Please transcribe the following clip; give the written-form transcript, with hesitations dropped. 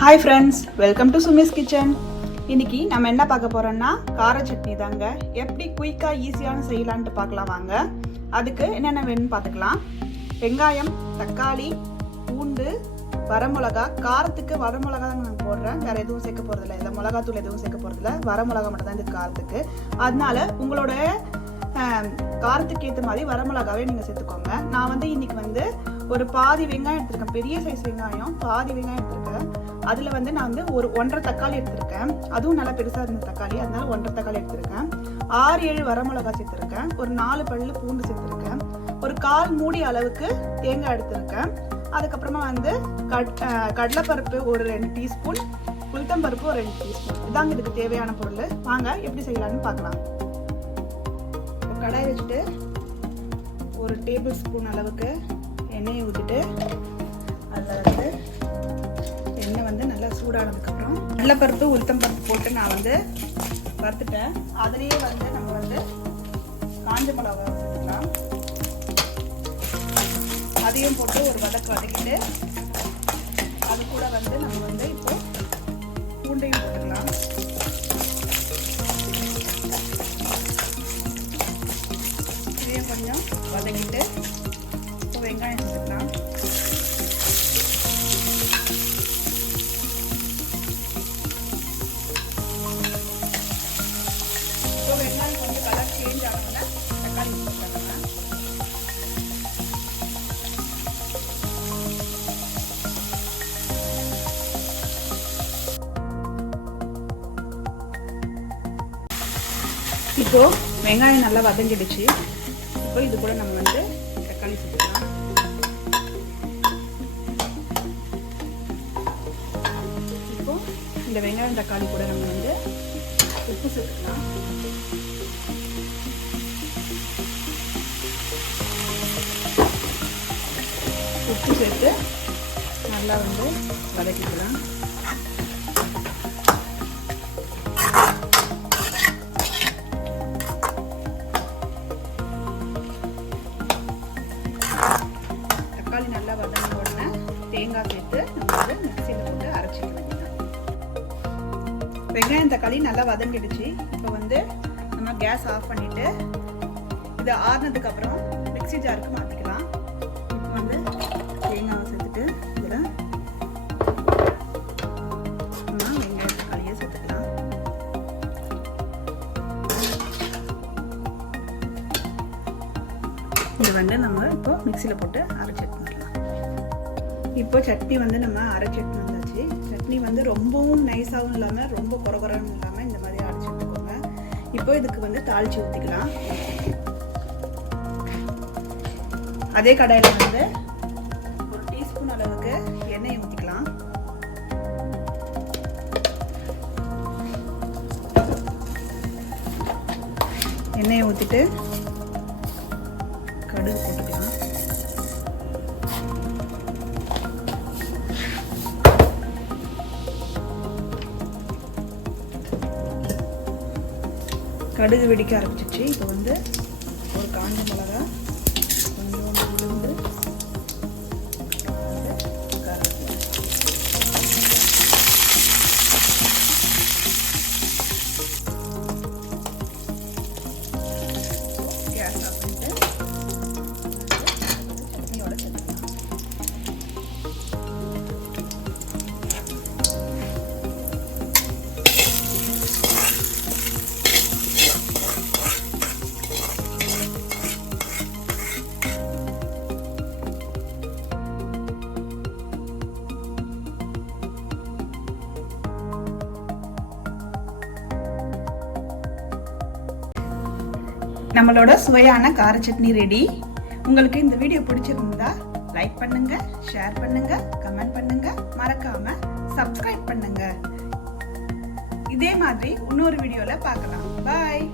Hi friends, welcome to Sumi's kitchen. இன்னைக்கு நம்ம என்ன பார்க்க போறோம்னா கார சட்னி தாங்க. எப்படி குயிக்காக ஈஸியான செய்யலான்ட்டு பார்க்கலாம் வாங்க. அதுக்கு என்னென்ன வேணும்னு பார்த்துக்கலாம். வெங்காயம், தக்காளி, பூண்டு, வரமிளகா. காரத்துக்கு வரமிளகா தான் நான் போடுறேன், வேறு எதுவும் சேர்க்க போகிறதில்ல. இல்லை மிளகாத்தூள் எதுவும் சேர்க்க போகிறதில்ல, வரமிளகா மட்டும் தான் இது காரத்துக்கு. அதனால உங்களோட காரத்துக்கு ஏற்ற மாதிரி வரமிளகாவே நீங்கள் சேர்த்துக்கோங்க. நான் இன்னைக்கு ஒரு பாதி வெங்காயம் எடுத்திருக்கேன், பெரிய சைஸ் வெங்காயம் பாதி வெங்காயம் எடுத்திருக்கேன். அதில் நான் ஒரு 1.5 தக்காளி எடுத்திருக்கேன், அதுவும் நல்லா பெருசாக இருந்த தக்காளி, அதனால 1.5 தக்காளி எடுத்திருக்கேன். 6-7 வரமிளகா சேர்த்துருக்கேன், ஒரு 4 பல்லு பூண்டு சேர்த்துருக்கேன், ஒரு 1/4 மூடி அளவுக்கு தேங்காய் எடுத்திருக்கேன். அதுக்கப்புறமா கடலைப்பருப்பு ஒரு 2 டீஸ்பூன், உளுத்தம்பருப்பு ஒரு 2 டீஸ்பூன். இதாங்க இதுக்கு தேவையான பொருள். வாங்க எப்படி செய்யலான்னு பார்க்கலாம். கடாய் வச்சுட்டு ஒரு டேபிள் ஸ்பூன் அளவுக்கு எண்ணெயை ஊற்றிட்டு அதில் எண்ணெய் நல்லா சூடானதுக்கப்புறம் கடலைப்பருப்பு உளுத்தம்பருப்பு போட்டு நான் வறுத்துட்டேன். அதுலேயே நம்ம காஞ்ச மிளகா சேர்த்துக்கலாம். அதையும் போட்டு ஒரு வதக்கிட்டு அது கூட நம்ம இப்போ பூண்டையும் போட்டுக்கலாம். இதையும் கொஞ்சம் வதக்கிட்டு இப்போ வெங்காயம் சேர்த்துக்கலாம். இப்போ வெங்காயம் கொஞ்சம் கலர் சேஞ்ச் ஆனோம்னா தக்காளி போட்டுக்கலாம். இப்போ வெங்காயம் நல்லா வதங்கிடுச்சு. இப்போ இது கூட நம்ம தக்காளி சேர்த்துக்கலாம். இப்போ இந்த வெங்காயம் தக்காளி கூட நம்ம உப்பு சேர்த்துக்கலாம். உப்பு சேர்த்து நல்லா வதக்கிக்கலாம். தக்காளி நல்லா வதங்கின உடனே தேங்காய் சேர்த்து நம்ம மிக்சியில் போட்டு அரைச்சிக்க வேண்டியதான். வெங்காயம் தக்காளி நல்லா வதங்கிடுச்சு. இப்போ நம்ம கேஸ் ஆஃப் பண்ணிட்டு இதை ஆறுனதுக்கு அப்புறம் மிக்சி ஜாருக்கு மாற்றிக்கலாம். இப்போ தேங்காவை சேர்த்துட்டு இதில் நம்ம வெங்காய தக்காளியை சேர்த்துக்கலாம். இது நம்ம இப்போ மிக்சியில் போட்டு அரைச்சி எடுத்துக்கலாம். இப்போ சட்னி நம்ம அரைச்சி எடுத்து வந்தாச்சு. சட்னி ரொம்பவும் நைஸாகவும் இல்லாமல் ரொம்ப குறகுறன்னு இல்லாமல் இந்த மாதிரி அரைச்சி எடுத்துக்கோங்க. இப்போ இதுக்கு தாளித்து ஊற்றிக்கலாம். அதே கடாயில் ஒரு டீஸ்பூன் அளவுக்கு எண்ணெயை ஊற்றிக்கலாம். எண்ணெயை ஊற்றிட்டு கடுகு போட்டுக்கலாம். கடுகு வெடிக்க ஆரம்பிச்சிச்சு. இப்போ ஒரு காஞ்ச மிளகா, கொஞ்சோண்டு உளுந்து, கேஸ் ஆஃப் பண்ணிட்டு சட்னியோட சேர்த்துக்கலாம். நம்மளோட சுவையான கார சட்னி ரெடி. உங்களுக்கு இந்த வீடியோ பிடிச்சிருந்தா லைக் பண்ணுங்க, ஷேர் பண்ணுங்க, கமெண்ட் பண்ணுங்க, மறக்காம சப்ஸ்கிரைப் பண்ணுங்க. இதே மாதிரி இன்னொரு வீடியோல பார்க்கலாம். பாய்.